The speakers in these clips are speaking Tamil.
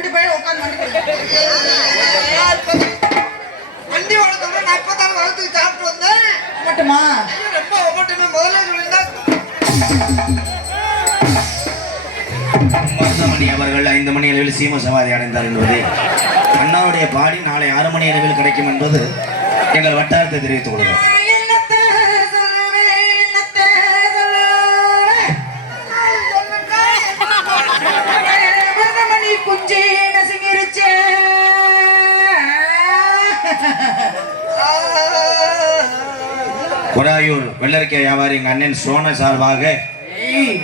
2 பேரும் உட்கார்ந்து வண்டி ஓடுறதுக்கு நான் இப்பதான் வளர்த்துக்கு சாப்பிட்டு வந்தேன் மட்டுமா ரொம்ப ஒவ்வொருமே முதல்ல சொல்லியிருந்தா மருதமணி அவர்கள் 5 மணி அளவில் சீம சமாதி அடைந்தார் என்பது அண்ணாவுடைய பாடி நாளை 6 மணி அளவில் கிடைக்கும் என்பது எங்கள் வட்டாரத்தை தெரிவித்துக் கொள்கிறோம். குராயூர் வெள்ளரிக்காய் வியாபாரி எங்க அண்ணன் சோன சார்பாக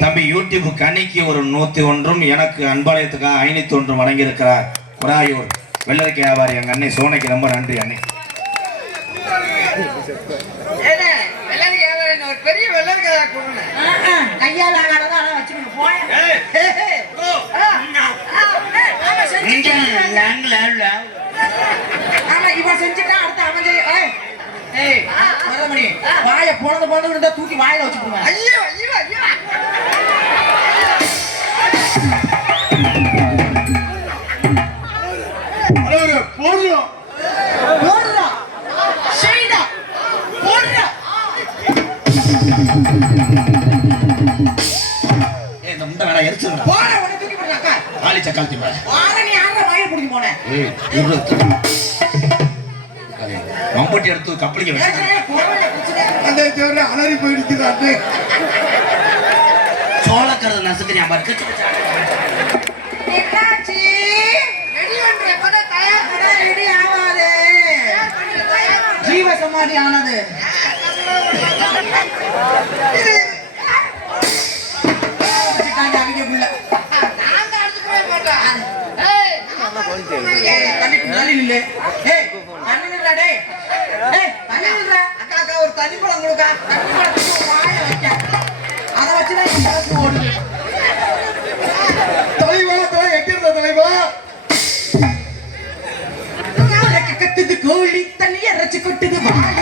தம்பி யூடியூப் கணிக்கு ஒரு 101 எனக்கு அன்பாலயத்துக்காக 501 வழங்கி இருக்கிறார். குராயூர் வெள்ளரிக்காய் வியாபாரி எங்க அண்ணன் சோனைக்கு ரொம்ப நன்றி அண்ணே. பெரிய வெள்ளரிக்காய் கையால இவன் செஞ்சுட்டா அடுத்த அவன் மருதமணி வாய போனது இருந்தா தூக்கி வாயில வச்சு போடுவேன். ஐயோ ஐயோ ஐயோ போடுறோம் போடுறோம் செய்டா போடுறோம். இந்த முண்டை வேணா எரிச்சுடுறேன். போற உடனே தூக்கி போடுங்க அக்கா. காலி சக்காலத்தி மேல வார நீ ஆற வாயில புடிச்சு போனே. மம்பட்டி எடுத்து கப்பலிங்க வச்சு அந்த ஜோர அலறி போயிடுக்குதானே. சோளக்கறது நசுக்குறியா பர்க்கு. என்னாச்சி? ரெடி பண்ற பட தயார் பண்ண ரெடி ஆவாதே. ஜீவ சமாதி ஆனது. சிட்டாங்க அவங்க புள்ள. நாங்க அடுத்துக்கவே மாட்டோம். ஏய் தண்ணி தண்ணி இல்ல. ஏய் தண்ணி இல்லடா டேய். டேய் தண்ணி இல்லடா. அக்கா அக்கா ஒரு தண்ணி பழம் கொடுக்கா. தண்ணி பழம் வாயை வைக்க. அத வச்சு தான் இந்த பழம் ஓடுது. தலைவா தலை எட்டிருந்த தலைவா. கத்துது கோழி தண்ணி அரைச்சு கொட்டுது வாய்.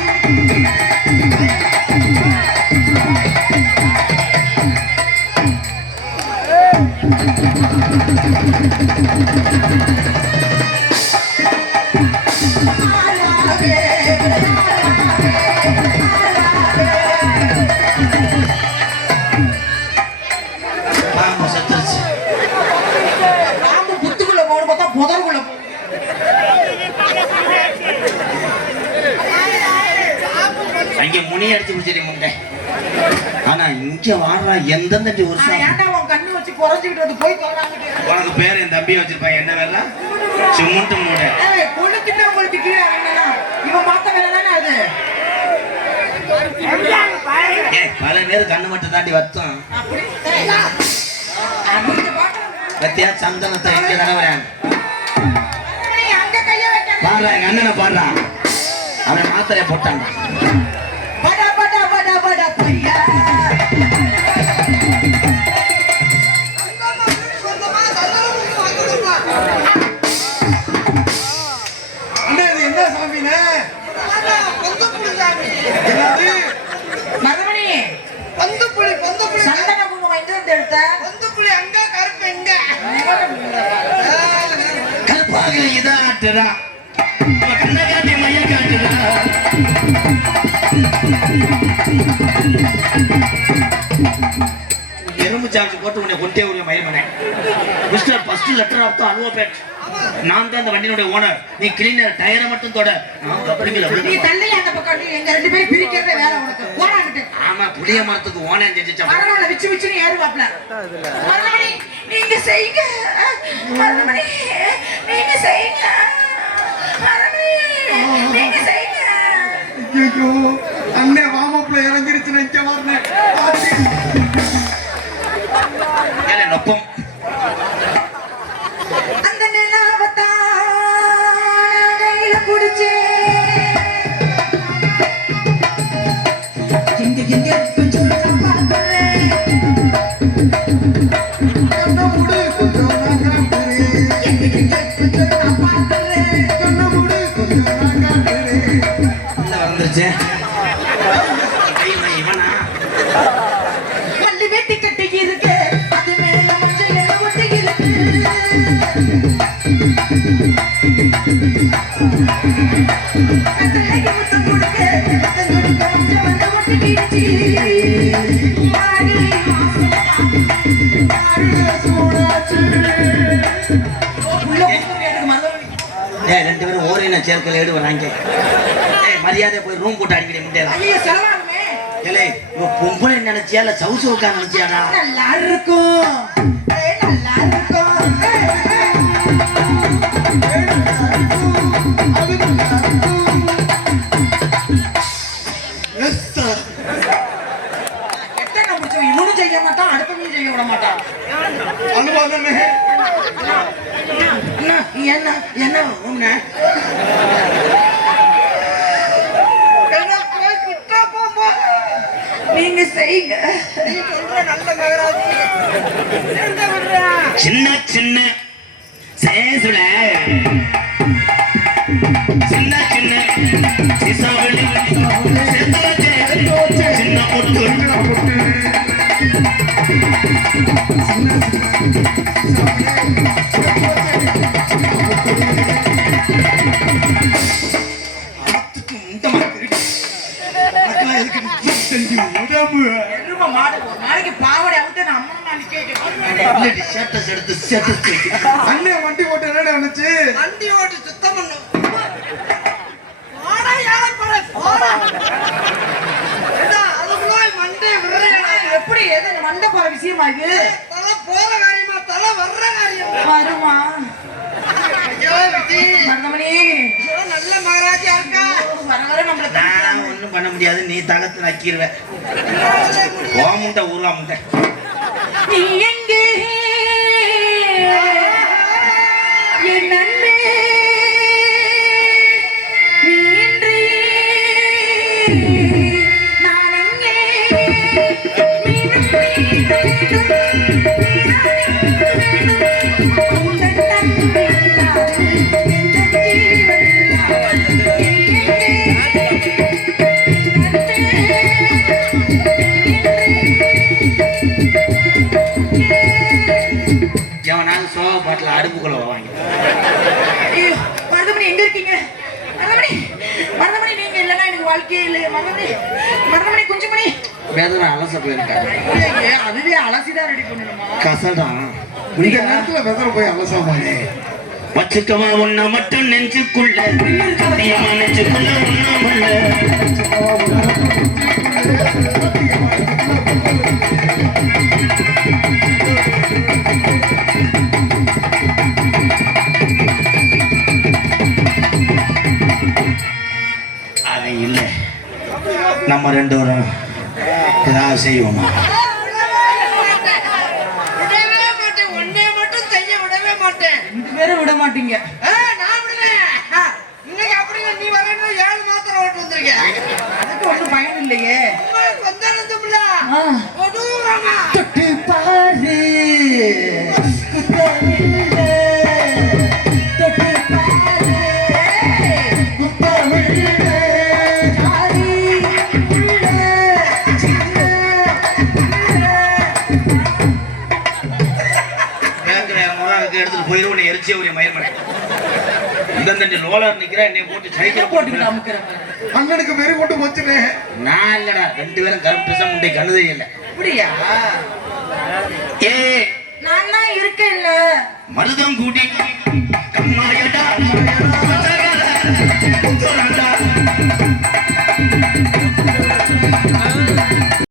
புதருக்குள்ள அங்க முனி அடிச்சு குடிச்சிட்டு முண்டை. ஆனா இங்க வாடுறா எந்தெந்த வருஷம் ஏன்டா உன் கண்ணு வச்சு குறைஞ்சிக்கிட்டு வந்து போய் சொல்றாங்க. உனக்கு பேர் என் தம்பி வச்சிருப்பாங்க என்ன வேலை சிமுண்டு மூடை. கொளுத்துட்டு உங்களுக்கு கீழே இறங்கலாம். இவன் பார்த்த வேலை தானே அது. பல பேர் கண்ணு மட்டும் தாண்டி வத்தோம் பத்தியா சந்தனத்தை எங்க தலைவரேன் பாடுறா எங்க அண்ணனை பாடுறா அவன் மாத்திரைய போட்டாங்க. என்ன சாமினே மருதமணி பந்துப்புளி சந்தன குங்குமம் எங்க இருந்து எடுத்த? பந்துப்புளி அங்க கருப்பு எங்க? கருப்பாக இதா ஆட்டுறா கண்ண காட்டி மைய காட்டுறா. எறும்பு சார்ஜ் போட்டு உன்னை கொண்டே உரிய மயிர்மனே mister first letter of the alphabet. நான் தான் அந்த வண்டியோட ஓனர். நீ கிளீனர் டயரை மட்டும் தொட. நான் கப்பலிங்கல நீ தள்ளைய அந்த பக்கம் நீ எங்க ரெண்டு பேரும் பிரிக்கிறதே வேலை உனக்கு. போறாங்கட்டு. ஆமா புளிய மரத்துக்கு ஓனன் செஞ்சா. மரங்கள விச்சு விச்சுன்னு ஏறுவாப்ல. மருதமணி நீங்க செய்யுங்க. மருதமணி நீங்க செய்யுங்க. மருதமணி நீங்க செய்யுங்க. ஐயோ அண்ணே வாமப்ல இறங்கிருச்சு நிக்க வரனே. ஏல நொப்பம் அந்த நிலாவதா கையில புடிச்சே எங்க எங்க கொஞ்சம் பாக்குறே கண்ண மூடு கொஞ்சம் நான் காட்டுறேன். எங்க எங்க கொஞ்சம் நான் பாக்குறேன். கண்ண மூடு கொஞ்சம் நான் காட்டுறேன். உள்ள வந்துருச்சு இவனா மல்லி வெட்டி கட்டி இருக்கு அது மேல மஞ்சள் ஒட்டி இருக்கு. ரெண்டு பேரும் ஓரின சேர்க்கல ஏடு வராங்க. மரியாதை போய் ரூம் போட்டு அடிக்கிற முடியாது. பொம்பளை நினைச்சியா இல்ல சவுசவுக்கா நினைச்சியாடா? நல்லா இருக்கும், நல்லா இருக்கும். எத்தனை முடிச்சவன் இவனும் செய்ய மாட்டான், அடுத்தவனும் செய்ய விட மாட்டான். அனுபவமே என்ன என்ன உன்ன நீங்க செய்யுங்க. சின்ன சின்ன சேசுல சின்ன சின்ன சிசாவளி சின்ன முட்டு பாவடை அவுட்டு அம்மா அண்ணன் வண்டி ஓட்டு என்ன நினைச்சு வண்டி ஓட்டு சுத்தம் பண்ணும். எப்படி எது மண்டை போற விஷயமா இது? தலை போற காரியமா தலை வர்ற காரியம் வருமா? நல்ல மகாராஜா இருக்கா? வர வர நம்மள ஒண்ணும் பண்ண முடியாது. நீ தகத்து நக்கிடுவ. ஓமுண்ட ஊர்வா முண்டை. நீ எங்கே என் நன்மை நீ இன்றி நான் எங்கே எவனாலும் சோக பாட்டில் அடுப்புக்குள்ள வாங்க. மருதமணி எங்க இருக்கீங்க? மருதமணி நீங்க இல்லைன்னா எனக்கு வாழ்க்கையே இல்லை. மருதமணி குஞ்சுமணி வேதனை அலச போயிருக்காங்க. அதுவே அலசிதான் ரெடி பண்ணணுமா? கசதான் இந்த நேரத்துல வெதரை போய் அலசாமானே. வச்சுக்கமா ஒன்ன மட்டும் நெஞ்சுக்குள்ள நெஞ்சுக்குள்ள ஒண்ணாமல்ல அது இல்லை. நம்ம ரெண்டு பேரும் ஏதாவது செய்வோமா? விட மாட்டீங்க. நான் விடுவேன். இன்னைக்கு அப்படிங்க நீ வரேன்னு 7 மாத்திரை ஓட்டு வந்திருக்கேன். அதுக்கு ஒன்றும் பயன் இல்லையே. தொட்டு பாரு குத்தமில்லை. தொட்டு பாரு குத்தமில்லை. ஜாதி உள்ள சின்ன எடுத்துட்டு போயிருவோம். எரிச்சிய ஒரு மயிர்மலை இந்த லோலர் நிக்கிறா என்னை போட்டு சைக்கிள் போட்டு அமுக்கிறேன். அண்ணனுக்கு வெறி கொண்டு போச்சுனே. நான் இல்லடா, ரெண்டு பேரும் கருப்பு முண்டை கண்ணு தெரியல. அப்படியா? ஏ நான் தான் இருக்கேன்ல. மருதம் கூட்டி கம்மாயடா